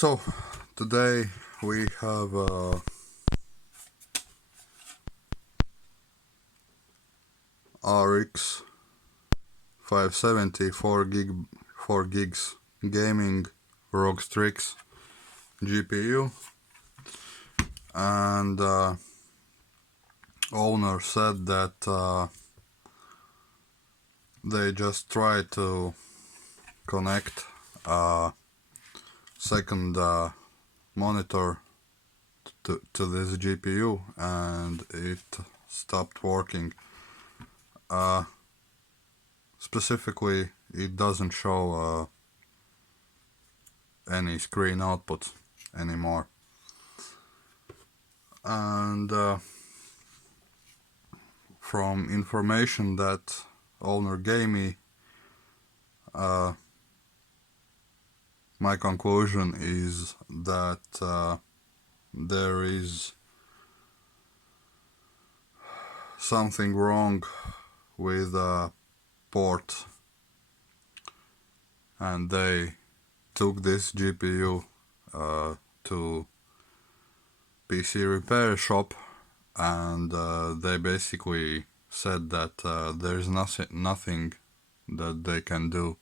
So today we have RX570 4 gigs gaming ROG Strix GPU, and owner said that they just tried to connect a second monitor to this GPU and it stopped working. Specifically, it doesn't show any screen output anymore, and from information that owner gave me, my conclusion is that there is something wrong with a port, and they took this GPU to PC repair shop, and they basically said that there's nothing that they can do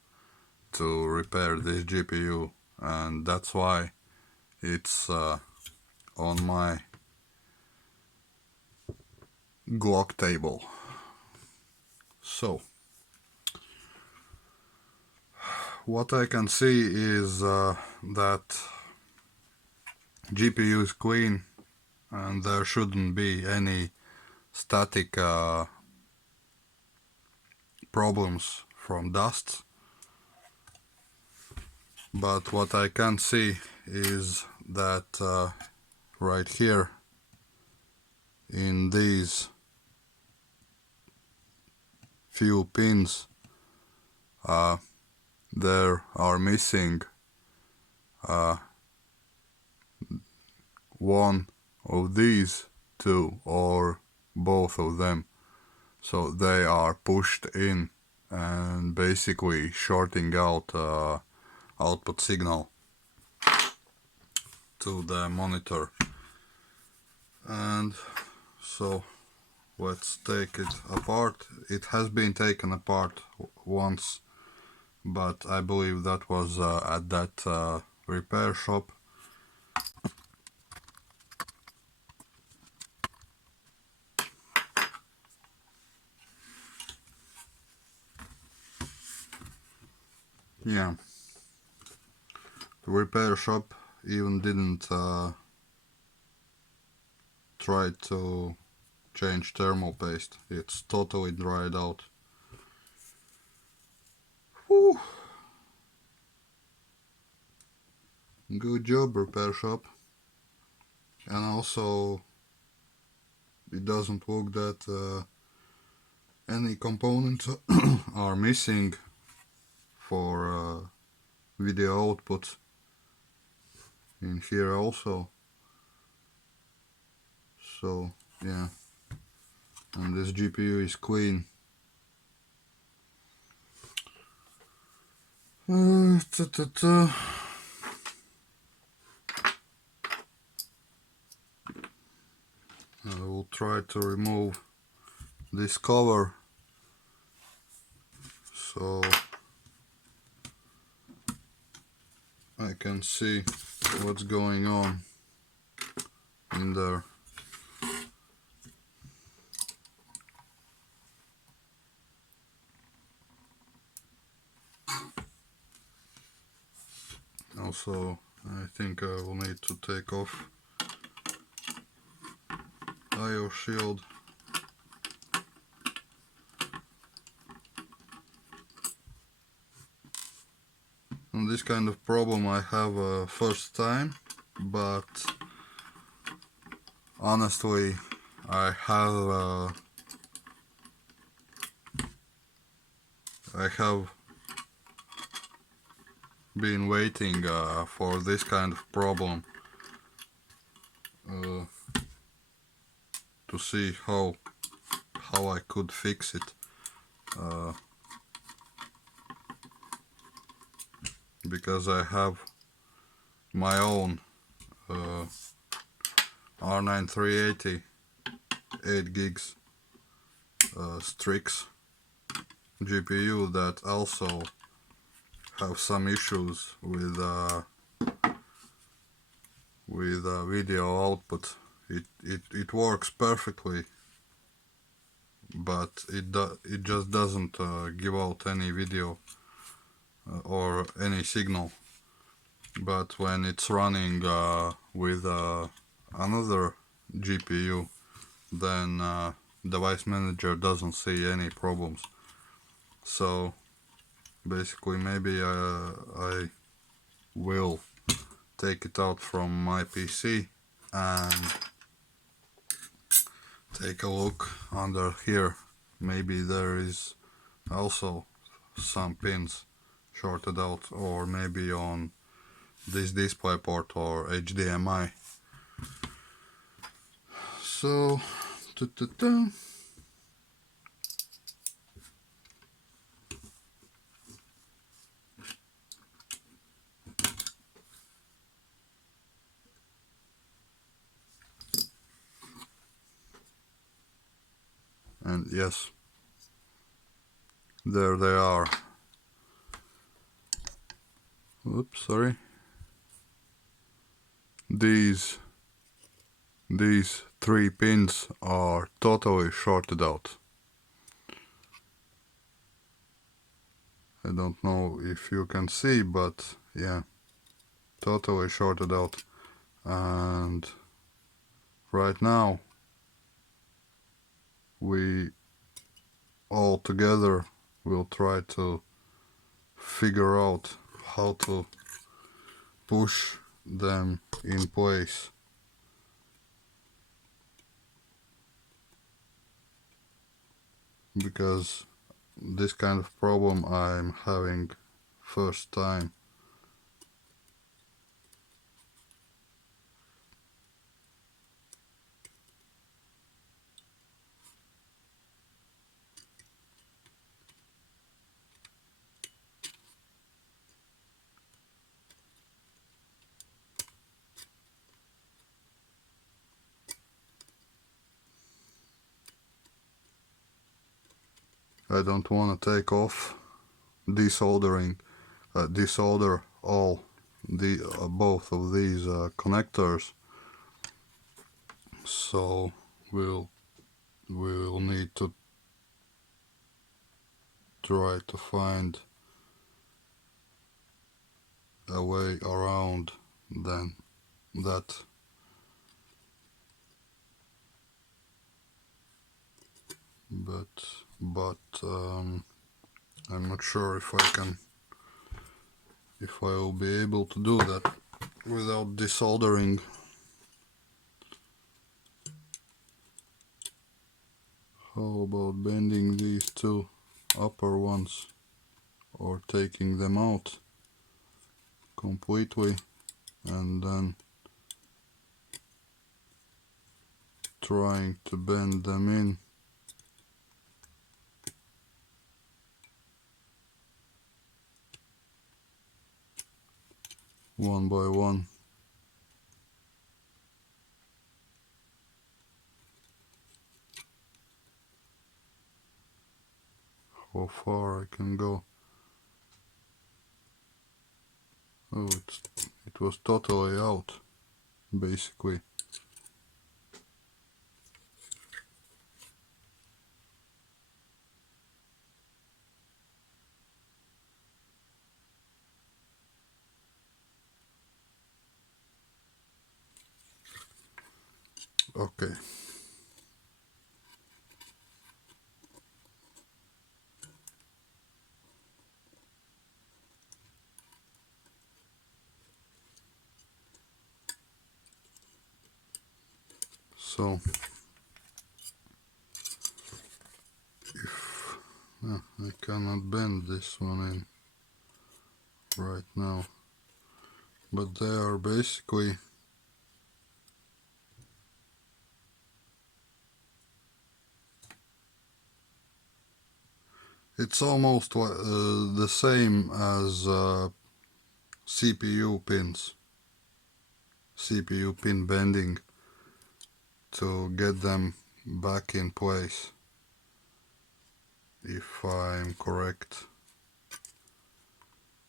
to repair this GPU, and that's why it's on my Glock table. So what I can see is that GPU is clean and there shouldn't be any static problems from dust. But what I can see is that right here in these few pins there are missing one of these two or both of them, so they are pushed in and basically shorting out output signal to the monitor. And so let's take it apart. It has been taken apart once, but I believe that was at that repair shop. Yeah, the repair shop even didn't try to change thermal paste. It's totally dried out. Whew. Good job, repair shop. And also it doesn't look that any components are missing for video output in here also. So yeah, and this GPU is clean. I will try to remove this cover so I can see what's going on in there. Also, I think I will need to take off IO shield. And this kind of problem I have first time, but honestly I have been waiting for this kind of problem to see how I could fix it, because I have my own R9380 8 gigs Strix GPU that also have some issues with video output. It works perfectly, but it just doesn't give out any video or any signal. But when it's running with another GPU, then device manager doesn't see any problems. So basically maybe I will take it out from my PC and take a look under here. Maybe there is also some pins shorted out, or maybe on this display port or HDMI. So and yes, there they are. Oops, sorry. These 3 pins are totally shorted out. I don't know if you can see, but yeah, totally shorted out. And right now we all together will try to figure out how to push them in place. Because this kind of problem I'm having first time. I don't want to take off desolder all the both of these connectors, so we'll need to try to find a way around then that. But I'm not sure if I will be able to do that without desoldering. How about bending these 2 upper ones, or taking them out completely and then trying to bend them in. One by one. How far I can go. Oh, it was totally out, basically. Okay. So if I cannot bend this one in right now, but they are basically it's almost the same as CPU pins. CPU pin bending to get them back in place, if I'm correct.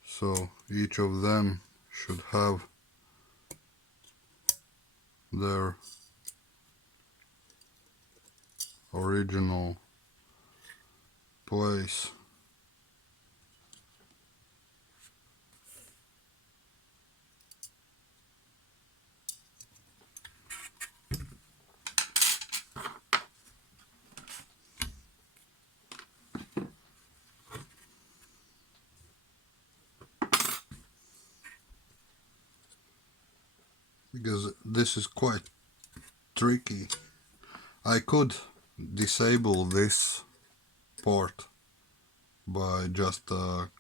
So each of them should have their original place. Because this is quite tricky. I could disable this port by just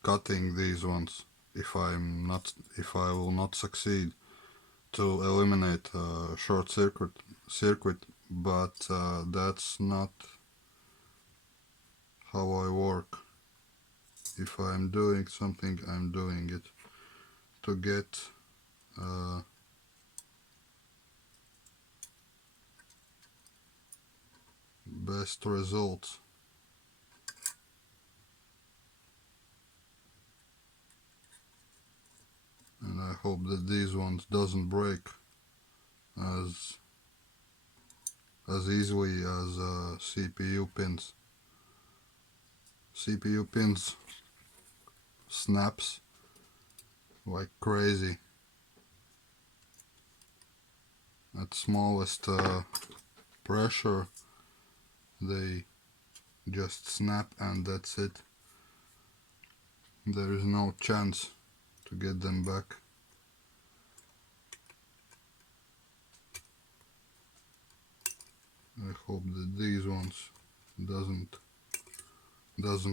cutting these ones if I will not succeed to eliminate short circuit, but that's not how I work. If I'm doing something, I'm doing it to get best results. And I hope that these ones doesn't break as easily as CPU pins. CPU pins snaps like crazy at smallest pressure. They just snap and that's it. There is no chance to get them back. I hope that these ones doesn't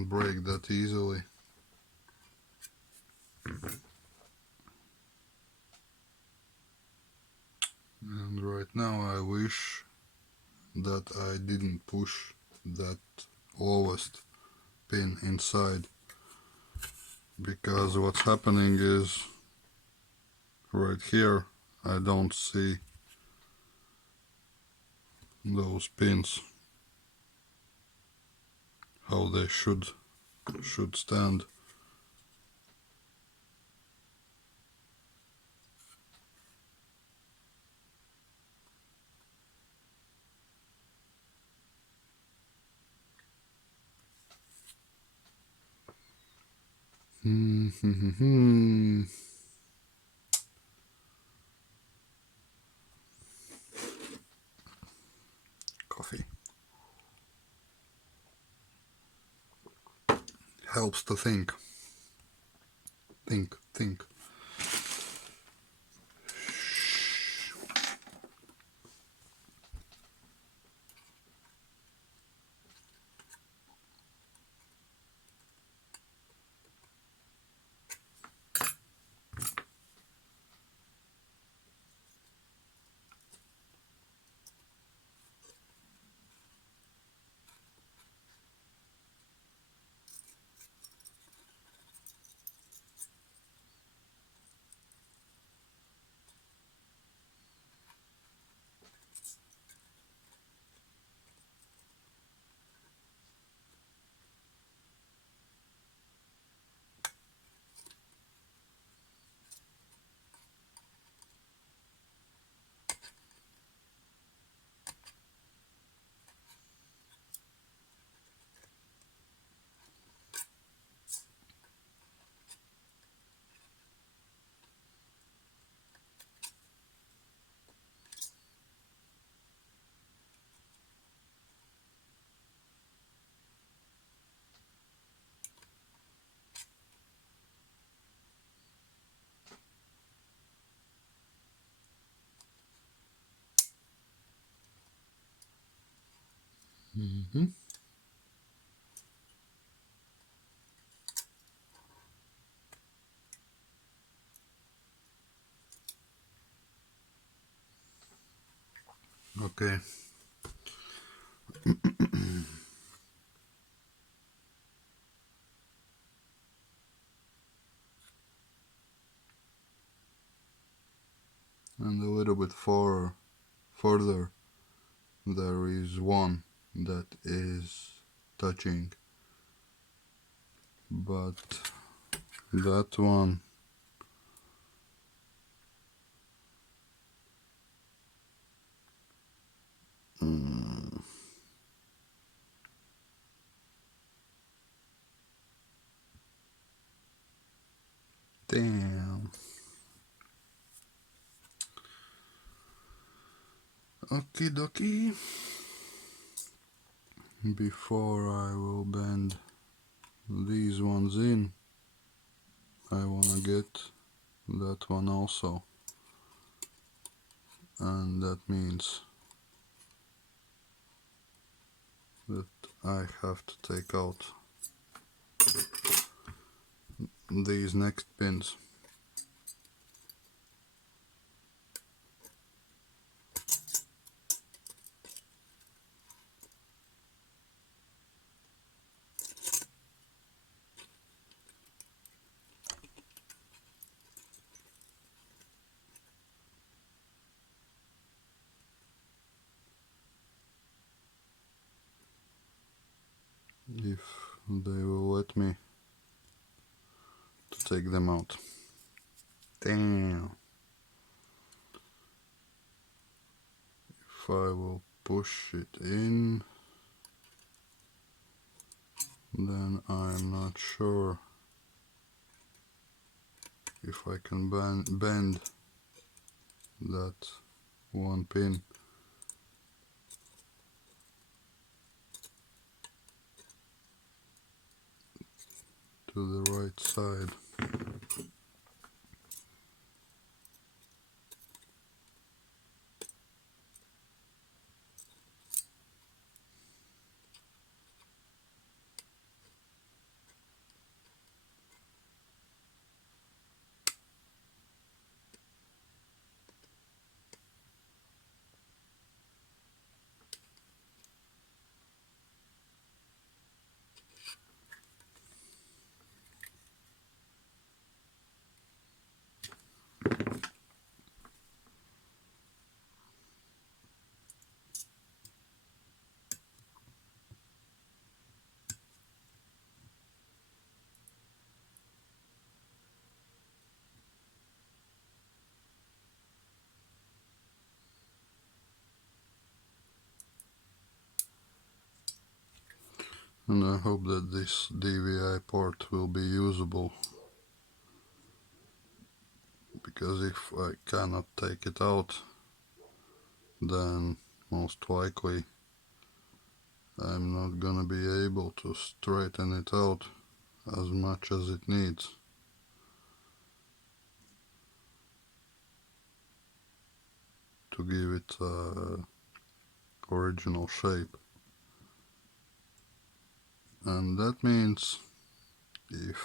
break that easily. And right now I wish that I didn't push that lowest pin inside, because what's happening is right here I don't see those pins how they should stand. Coffee helps to think. Think. Okay. And a little further there is one that is touching, but that one damn. Okie dokie. Before I will bend these ones in, I wanna get that one also, and that means that I have to take out these next pins. If they will let me to take them out. Damn. If I will push it in, then I'm not sure if I can bend that one pin. To the right side. And I hope that this DVI port will be usable, because if I cannot take it out, then most likely I'm not gonna be able to straighten it out as much as it needs. To give it original shape. And that means if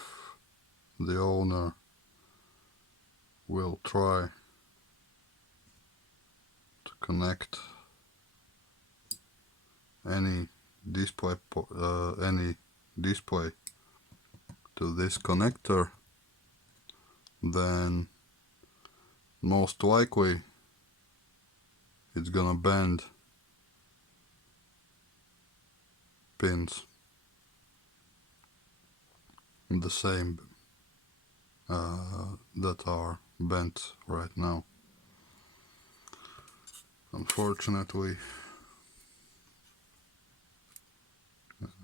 the owner will try to connect any display to this connector, then most likely it's gonna bend pins the same that are bent right now. Unfortunately,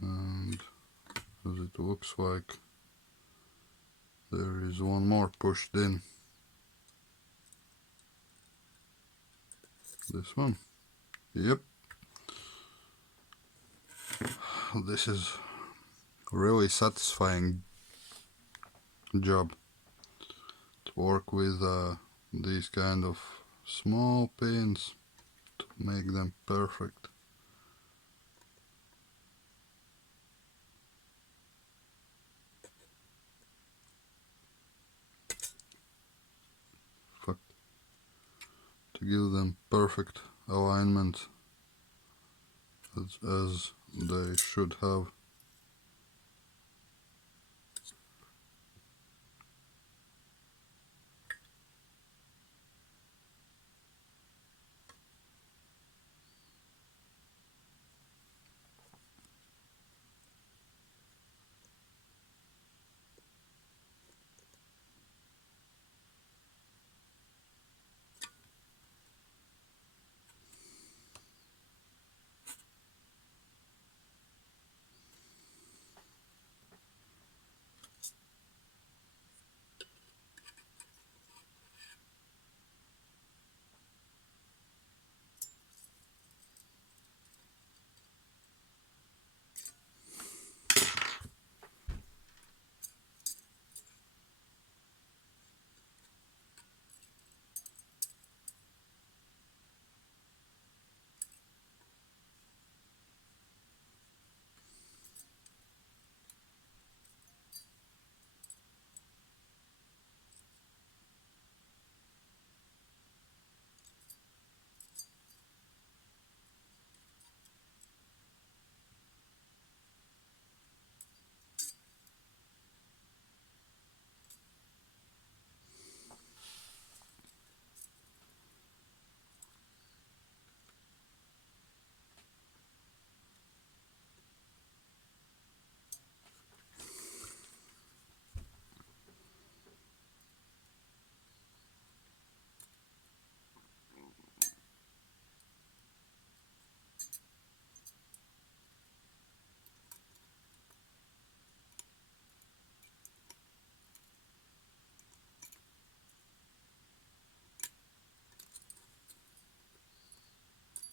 and as it looks like there is one more pushed in. This one. Yep. This is really satisfying job to work with these kind of small pins to make them perfect. To give them perfect alignment as they should have.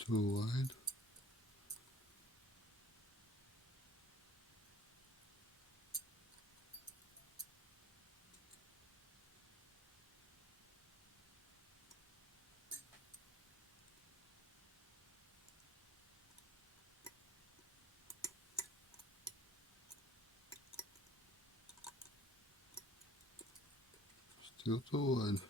too wide. Still too wide.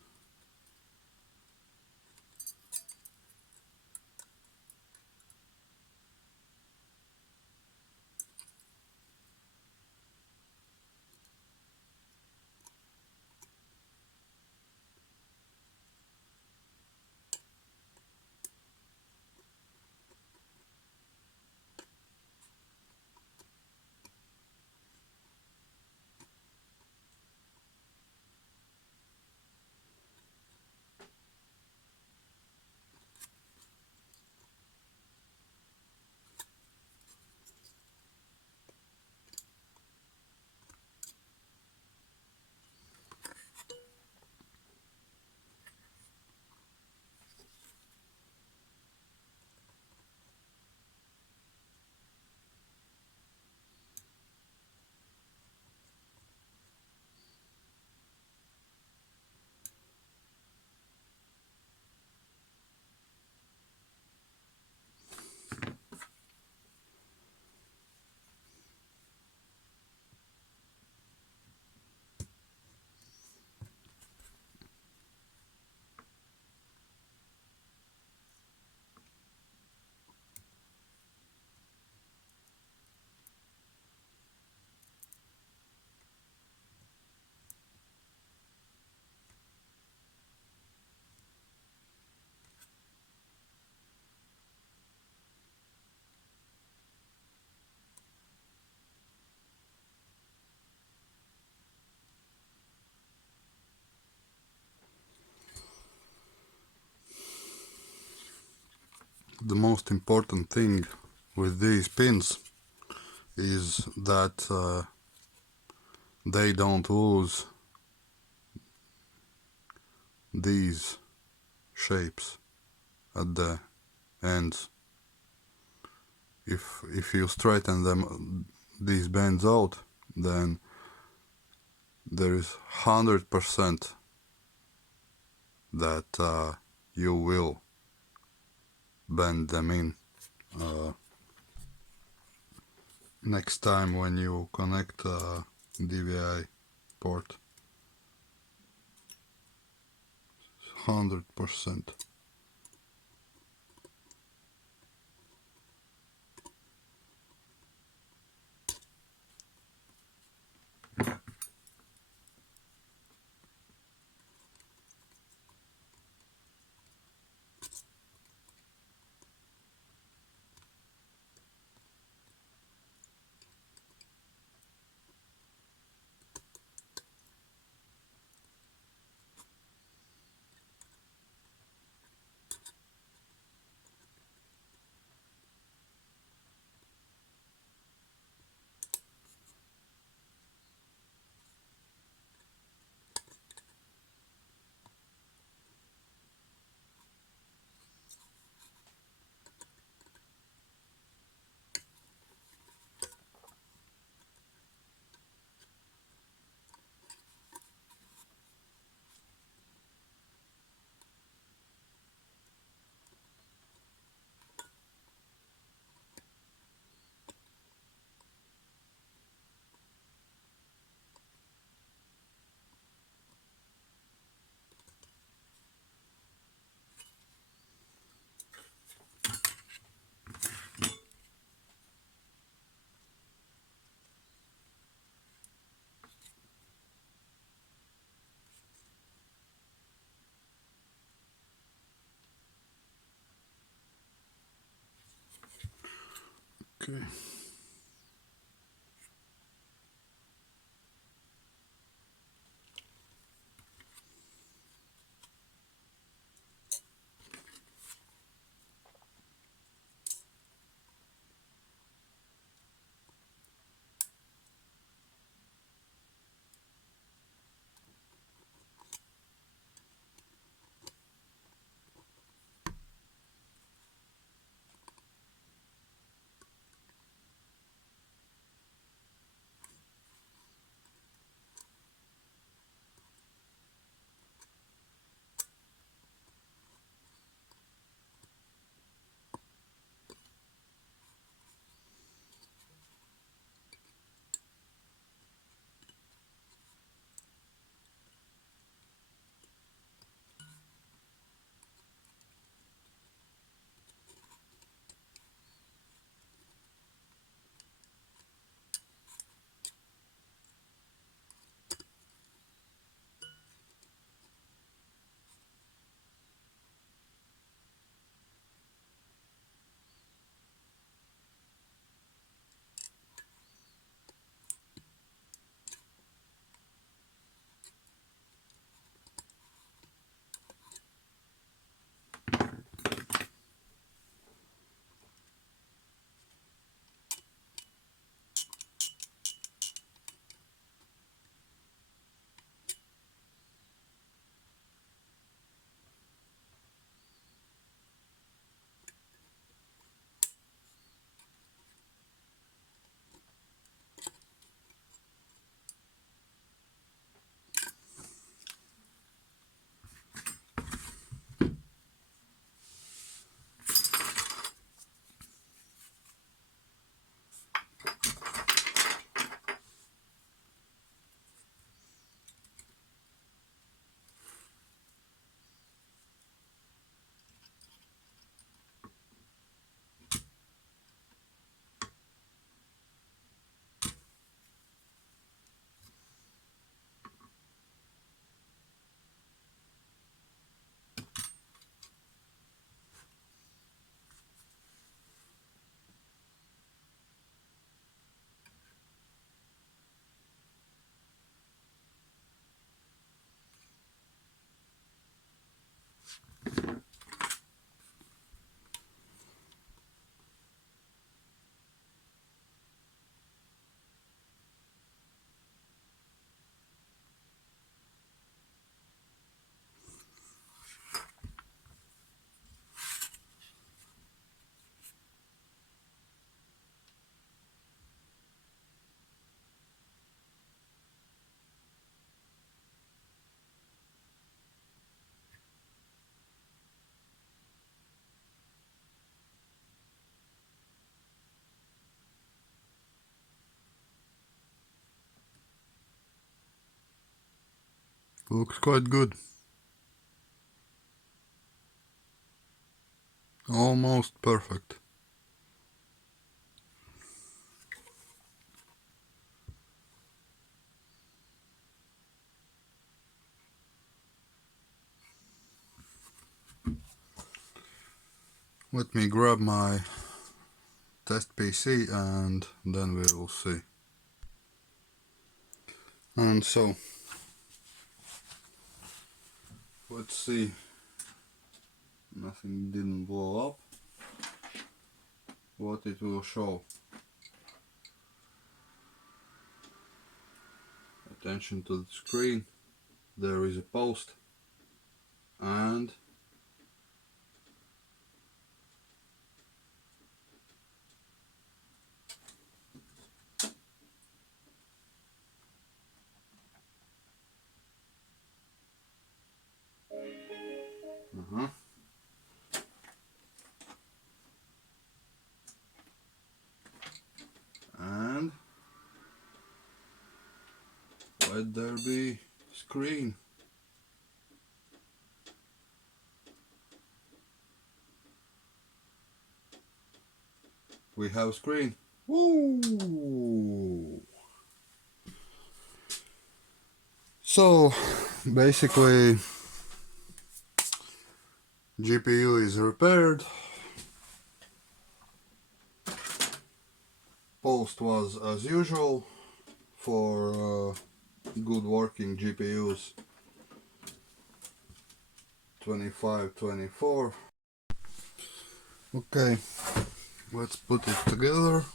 The most important thing with these pins is that they don't lose these shapes at the ends. If you straighten them, these bends out, then there is 100% that you will bend them in next time when you connect a DVI port. 100%. Okay. Looks quite good. Almost perfect. Let me grab my test PC and then we will see. And so, let's see. Nothing didn't blow up. What it will show. Attention to the screen. There is a post and and let there be screen. We have screen. Woo! So basically GPU is repaired. Post was as usual for good working GPUs 2524. Okay, let's put it together.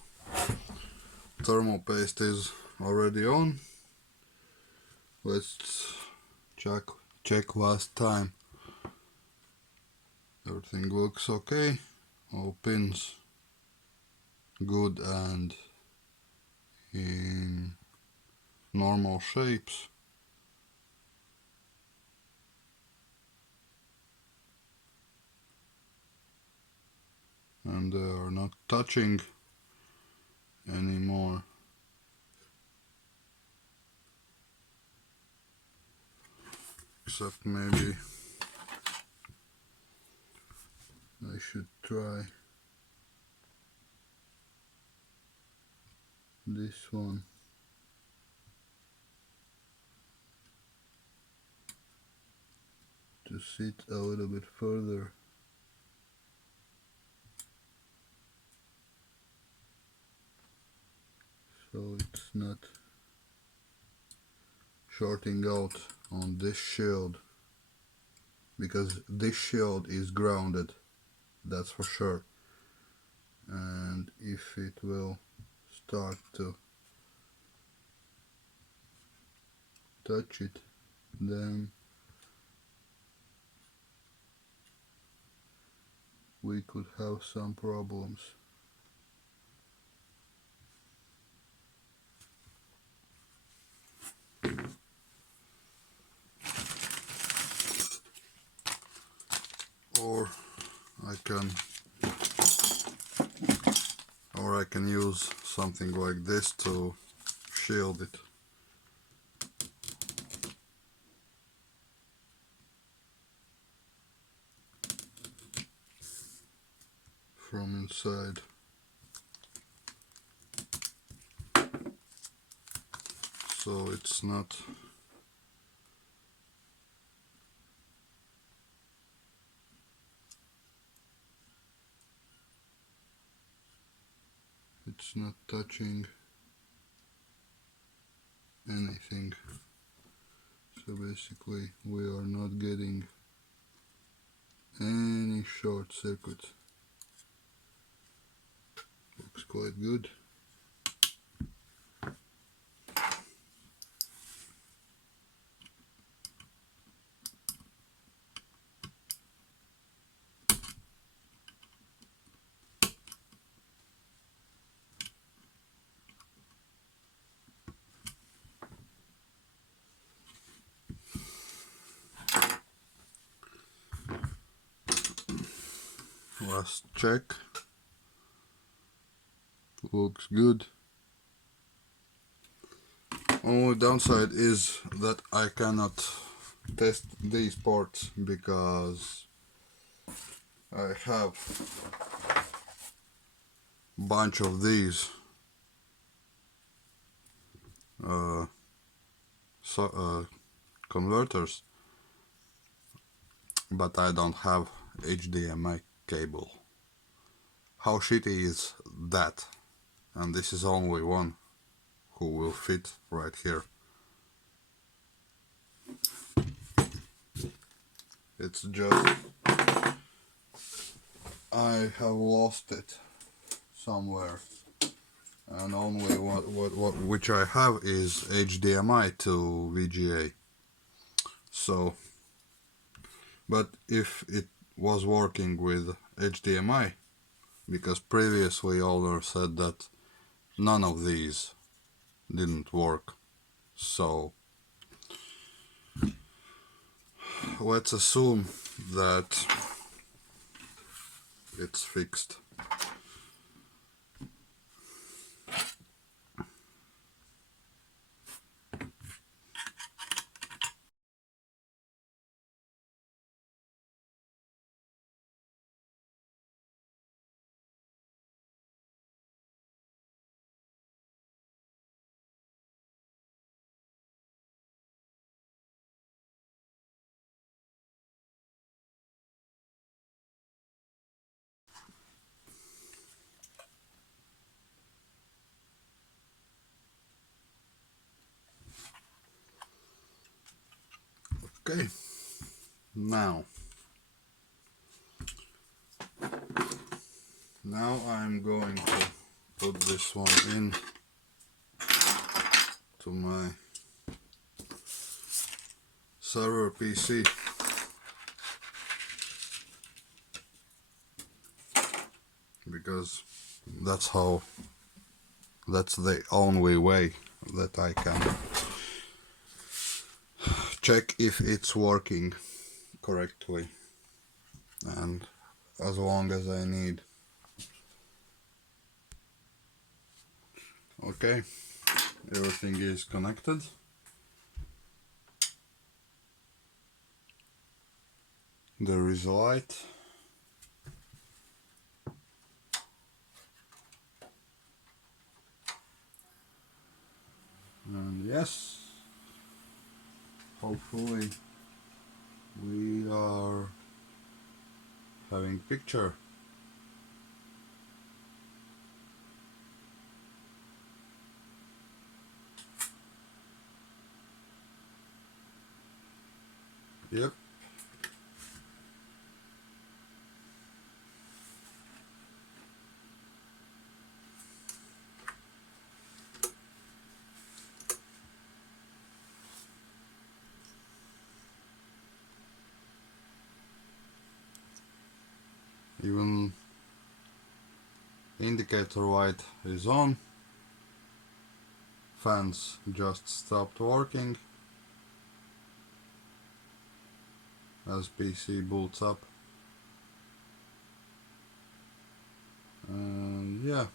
Thermal paste is already on. Let's check last time. Everything looks okay. All pins good and in normal shapes. And they are not touching anymore. Except maybe I should try this one. To sit a little bit further. So it's not shorting out on this shield, because this shield is grounded, that's for sure. And if it will start to touch it, then we could have some problems. Or I can use something like this to shield it. From inside. So it's not touching anything. So basically we are not getting any short circuit. Looks quite good. Last check. Looks good. Only downside is that I cannot test these ports because I have a bunch of these converters, but I don't have HDMI cable. How shitty is that? And this is only one who will fit right here. It's just I have lost it somewhere, and only which I have is HDMI to VGA. So, but if it was working with HDMI, because previously owner said that none of these didn't work, so let's assume that it's fixed. Okay, now I'm going to put this one in to my server PC, because that's the only way that I can check if it's working correctly, and as long as I need. Okay, everything is connected. There is a light. And yes, hopefully we are having picture. Yep. Even indicator light is on. Fans just stopped working as PC boots up. And yeah.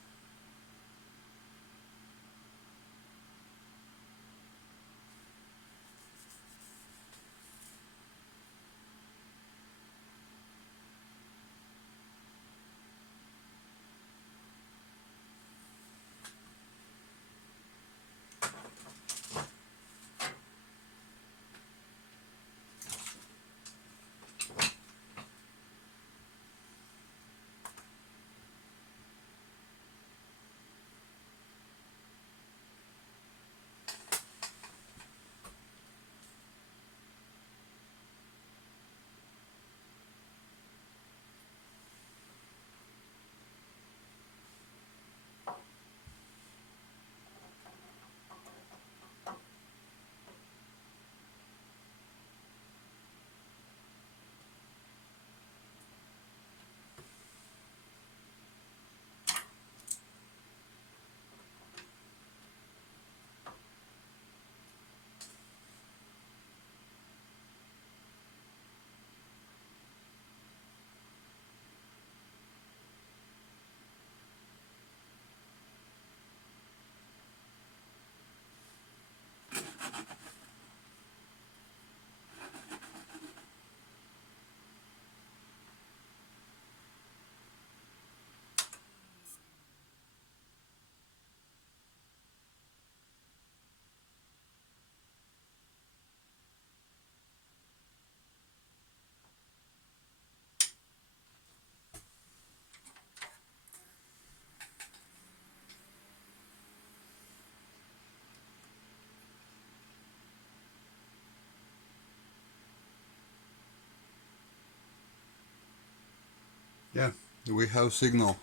Yeah, we have signal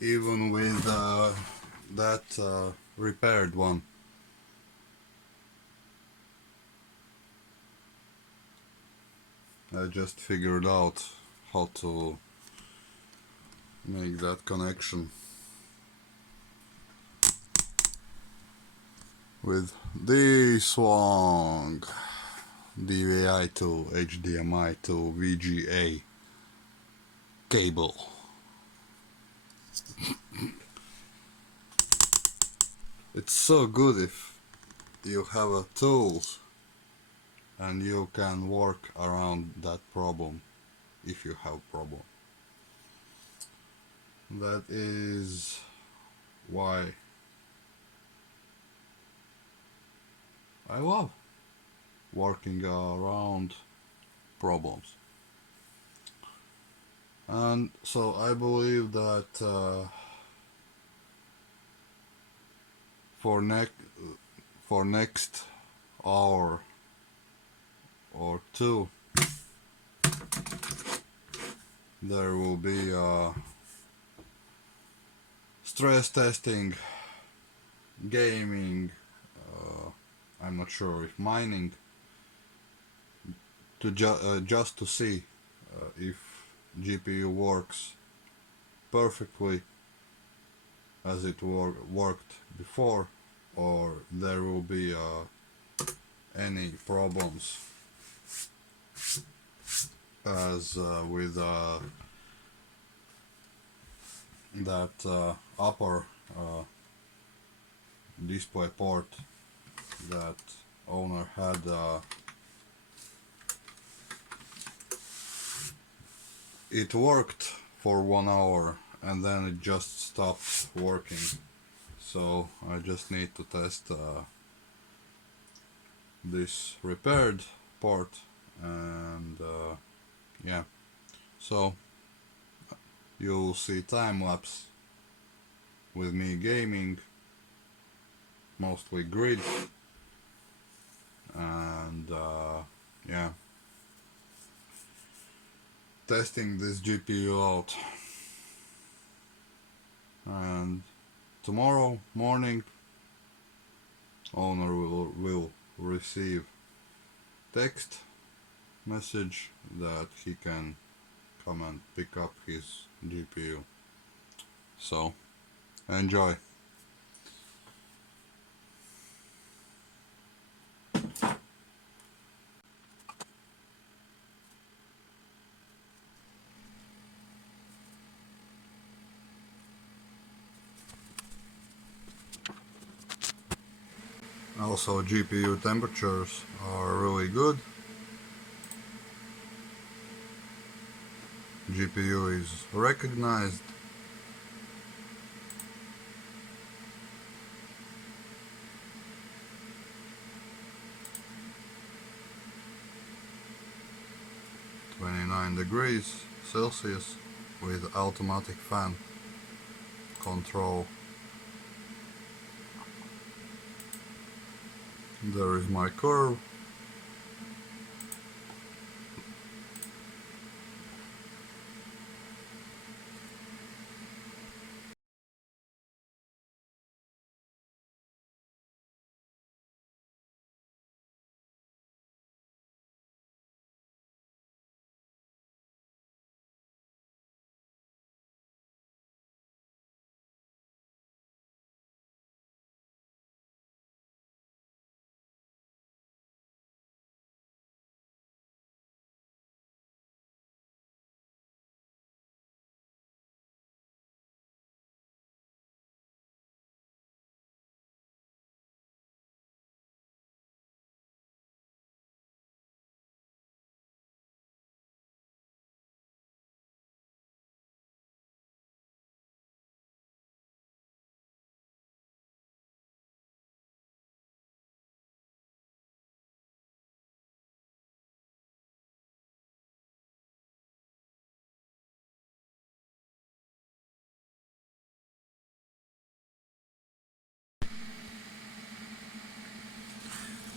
even with that repaired one. I just figured out how to make that connection with this one DVI to HDMI to VGA cable. It's so good if you have a tools and you can work around that problem if you have problem. That is why I love working around problems. And so I believe that for next hour or two there will be stress testing, gaming, I'm not sure if mining, to just to see if GPU works perfectly as it worked before, or there will be any problems as with that upper display port that owner had it worked for 1 hour and then it just stopped working. So I just need to test this repaired part, and yeah, so you'll see time lapse with me gaming, mostly grid, and yeah, testing this GPU out. And tomorrow morning owner will receive text message that he can come and pick up his GPU. So enjoy. Also GPU temperatures are really good. GPU is recognized. -29 degrees Celsius with automatic fan control. There is my curve.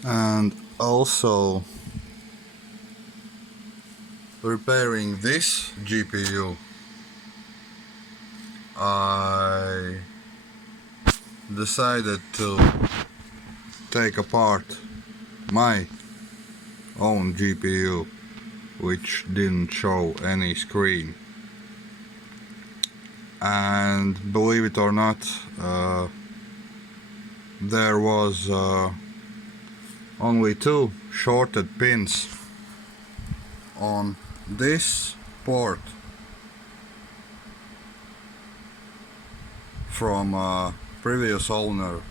And also repairing this GPU I decided to take apart my own GPU, which didn't show any screen. And believe it or not, there was only two shorted pins on this port from a previous owner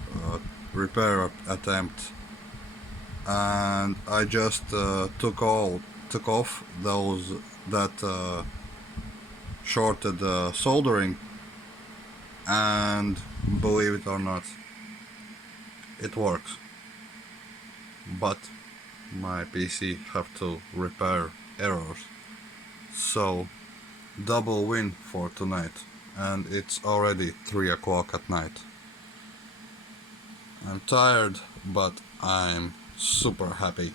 repair attempt, and I just took off those that shorted soldering, and believe it or not, it works. But my PC have to repair errors, so double win for tonight, and it's already 3 o'clock at night. I'm tired, but I'm super happy.